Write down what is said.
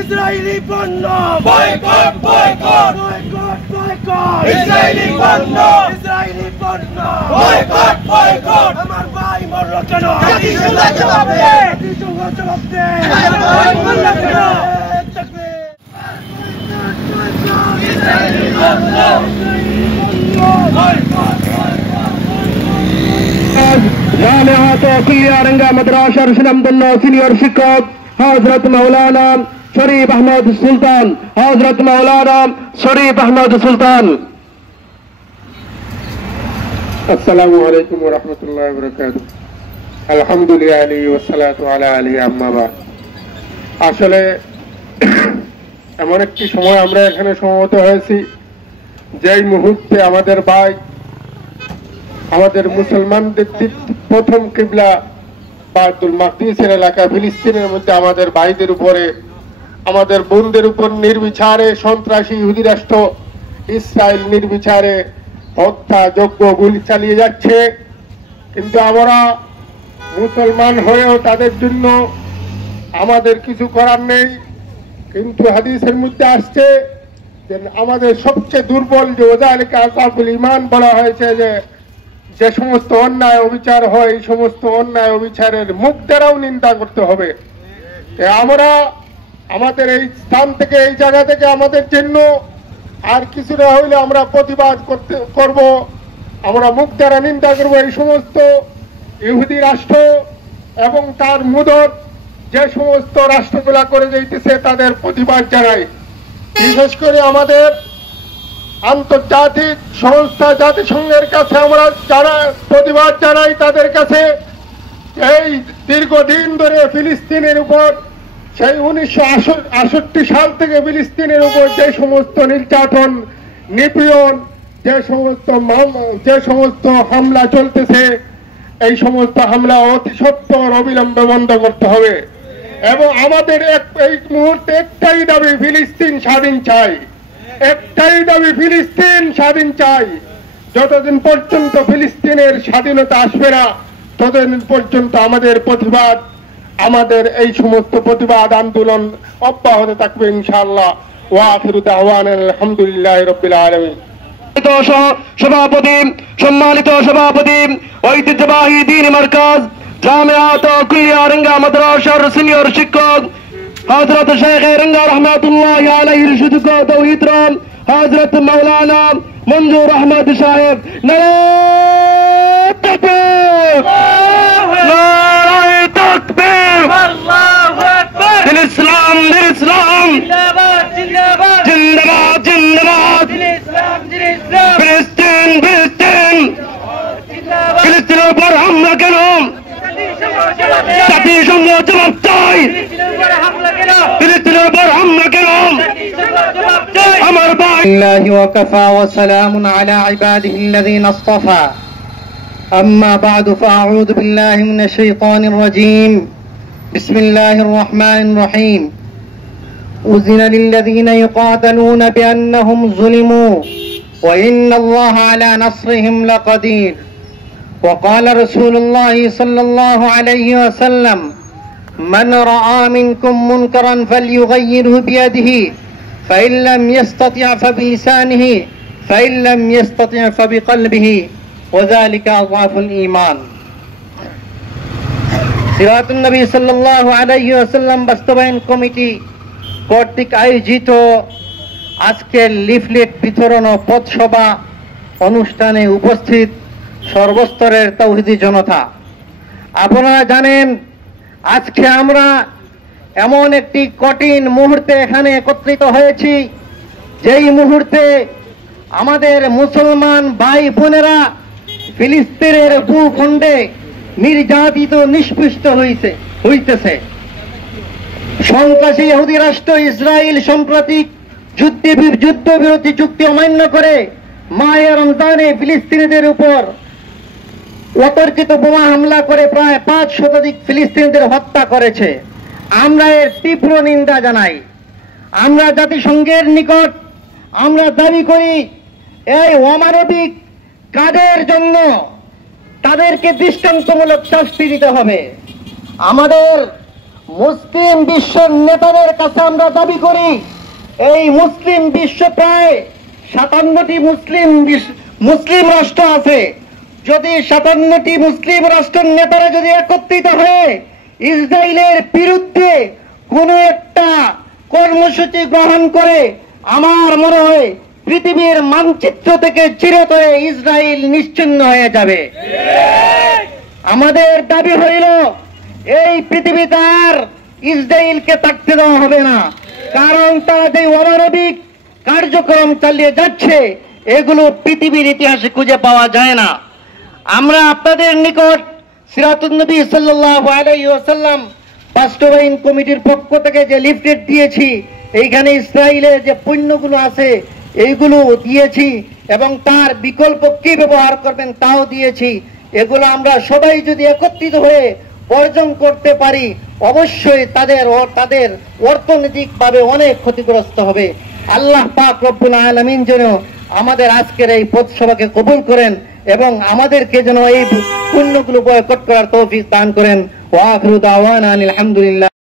Israeli পণ্য boycott boycott boycott boycott Israeli পণ্য boycott boycott আমার ভাই মরল কেন জাতিসংঘ জবাব দে জাতিসংঘ জবাব দে আমার ভাই মরল কেন ইসরায়েলি পণ্য বয়কট জামিআত কুল্লিয়ারঙ্গা মাদ্রাসার সুনামধন্য সিনিয়র শিক্ষক হযরত মাওলানা শরীফ আহমদ সুলতান হযরত মাওলানা শরীফ আহমদ সুলতান। আসসালামু আলাইকুম ওয়া রাহমাতুল্লাহি ওয়া বারাকাতুহু। আলহামদুলিল্লাহ ওয়া সালাতু আলা আলিহি আম্মা বাদ। আসলে এমন একটি সময় আমরা এখানে সমবেত হয়েছি যেই মুহূর্তে আমাদের ভাই আমাদের মুসলমানদের প্রথম কিবলা বাইতুল মাকদিসের এলাকা ফিলিস্তিনের মধ্যে আমাদের ভাইদের উপরে আমাদের বোনদের উপর নির্বিচারে সন্ত্রাসী ইহুদি রাষ্ট্র ইসরায়েল নির্বিচারে হত্যাযজ্ঞ গুলি চালিয়ে যাচ্ছে। কিন্তু আমরা মুসলমান হয়েও তাদের জন্য আমাদের কিছু করার নেই। কিন্তু হাদিসের মধ্যে আসছে যে আমাদের সবচেয়ে দুর্বল যে ওযালিকা আযাফুল ঈমান বলা হয়েছে যে সমস্ত অন্যায় অবিচার হয় এই সমস্ত অন্যায় অবিচারের মুখ দ্বারাও নিন্দা করতে হবে। আমরা আমাদের এই স্থান থেকে এই জায়গা থেকে আমাদের জন্য আর কিছু না হইলে আমরা প্রতিবাদ করব, আমরা মুখ দ্বারা নিন্দা করব এই সমস্ত ইহুদি রাষ্ট্র এবং তার মুদত যে সমস্ত রাষ্ট্রগুলা করে যাইতেছে তাদের প্রতিবাদ জানাই। বিশেষ করে আমাদের আন্তর্জাতিক সংস্থা জাতিসংঘের কাছে আমরা যারা প্রতিবাদ জানাই তাদের কাছে এই দীর্ঘদিন ধরে ফিলিস্তিনের উপর সেই 1968 সাল থেকে ফিলিস্তিনের উপর যে সমস্ত নির্যাতন নিপীড়ন যে সমস্ত হামলা চলতেছে এই সমস্ত হামলা অতি সত্বর অবিলম্বে বন্ধ করতে হবে এবং আমাদের এই মুহূর্তে একটাই দাবি ফিলিস্তিন স্বাধীন চাই, একটাই দাবি ফিলিস্তিন স্বাধীন চাই। যতদিন পর্যন্ত ফিলিস্তিনের স্বাধীনতা আসবে না ততদিন পর্যন্ত আমাদের প্রতিবাদ আমাদের এই সমস্ত প্রতিবাদ আন্দোলন অব্যাহত থাকবে ইনশাআল্লাহ। ওয়া আখিরু দাওয়ানা আলহামদুলিল্লাহি রাব্বিল আলামিন। সভাপতি সম্মানিত সভাপতি ঐতিহ্যবাহী দ্বীনি মারকাজ জামিআত কুল্লিয়ারঙ্গা মাদ্রাসার সিনিয়র শিক্ষক হযরত শেখ রঙ্গা রহমাতুল্লাহি আলাইহির সুযোগ্য তৌহিদ রাম হযরত মাওলানা মঞ্জুর আহমদ সাহেব নারায়ে তাকবীর নারায়ে তাকবীর আল্লাহু আকবার। দিন ইসলাম জিন্দাবাদ জিন্দাবাদ জিন্দাবাদ জিন্দাবাদ দিন ইসলাম ফিলিস্তিন ফিলিস্তিন ফিলিস্তিনের উপর হামলা কেন জাতিসংঘ জবাব চাই। ফিলিস্তিনের উপর হামলা কেন আমার ভাই الله وكفى وسلام على عباده الذين اصطفى أما بعد فأعوذ بالله من الشيطان الرجيم بسم الله الرحمن الرحيم أذن للذين يقاتلون بأنهم ظلموا وإن الله على نصرهم لقدير وقال رسول الله صلى الله عليه وسلم من رأى منكم منكرا فليغيره بيده فإن لم يستطع فبلسانه فإن لم يستطع فبقلبه وذلك أضعف الإيمان। সিরাতুন নবী সাল্লাল্লাহু আলাইহি ওয়াসাল্লাম বাস্তবায়ন কমিটি কর্তৃক আয়োজিত আজকের লিফলেট বিতরণ ও পথসভা অনুষ্ঠানে উপস্থিত সর্বস্তরের তাওহীদি জনতা, আপনারা জানেন আজকে আমরা এমন একটি কঠিন মুহূর্তে এখানে একত্রিত হয়েছি যেই মুহূর্তে আমাদের মুসলমান ভাই বোনেরা ফিলিস্তিনের ভূখণ্ডে নির্যাতিত নিষ্পৃষ্ট হইতেছে। সন্ত্রাসী ইহুদি রাষ্ট্র ইসরায়েল সাম্প্রতিক যুদ্ধবিরতি চুক্তি অমান্য করে মাহে রমজানে ফিলিস্তিনিদের উপর অতর্কিত বোমা হামলা করে প্রায় 5 শতাধিক ফিলিস্তিনিদের হত্যা করেছে। আমরা এর তীব্র নিন্দা জানাই। আমরা জাতিসংঘের নিকট আমরা দাবি করি এই অমানবিক কাজের জন্য তাদেরকে দৃষ্টান্তমূলক শাস্তি দিতে হবে। আমাদের মুসলিম বিশ্বের নেতাদের কাছে আমরা দাবি করি, এই মুসলিম বিশ্ব প্রায় 57টি মুসলিম রাষ্ট্র আছে। যদি 57টি মুসলিম রাষ্ট্রের নেতারা যদি একত্রিত হয়ে ইসরায়েলের বিরুদ্ধে কোনো একটা কর্মসূচি গ্রহণ করে, আমার মনে হয় পৃথিবীর মানচিত্র থেকে চিরতরে ইসরায়েল নিশ্চিহ্ন হয়ে যাবে। আমাদের দাবি হইল এই পৃথিবীতে আর ইসরায়েলকে থাকতে দেওয়া হবে না, কারণ তারা যে অমানবিক কার্যক্রম চালিয়ে যাচ্ছে এগুলো পৃথিবীর ইতিহাসে খুঁজে পাওয়া যায় না। আমরা আপনাদের নিকট সিরাতুন নবী সাল্লাল্লাহু আলাইহি ওয়াসাল্লাম বাস্তবায়ন কমিটির পক্ষ থেকে যে লিফলেট দিয়েছি, এইখানে ইসরায়েলের যে পণ্যগুলো আছে এইগুলো দিয়েছি এবং তার বিকল্প কি ব্যবহার করবেন তাও দিয়েছি। এগুলো আমরা সবাই যদি একত্রিত হয়ে বর্জন করতে পারি, অবশ্যই তাদের অর্থনৈতিকভাবে অনেক ক্ষতিগ্রস্ত হবে। আল্লাহ পাক রব্বুল আলামিন যেন আমাদের আজকের এই পথসভাকে কবুল করেন এবং আমাদেরকে যেন এই পুণ্যগুলো বয়কট করার তৌফিক দান করেন। ওয়া আখিরু দাওয়ানা আলহামদুলিল্লাহ।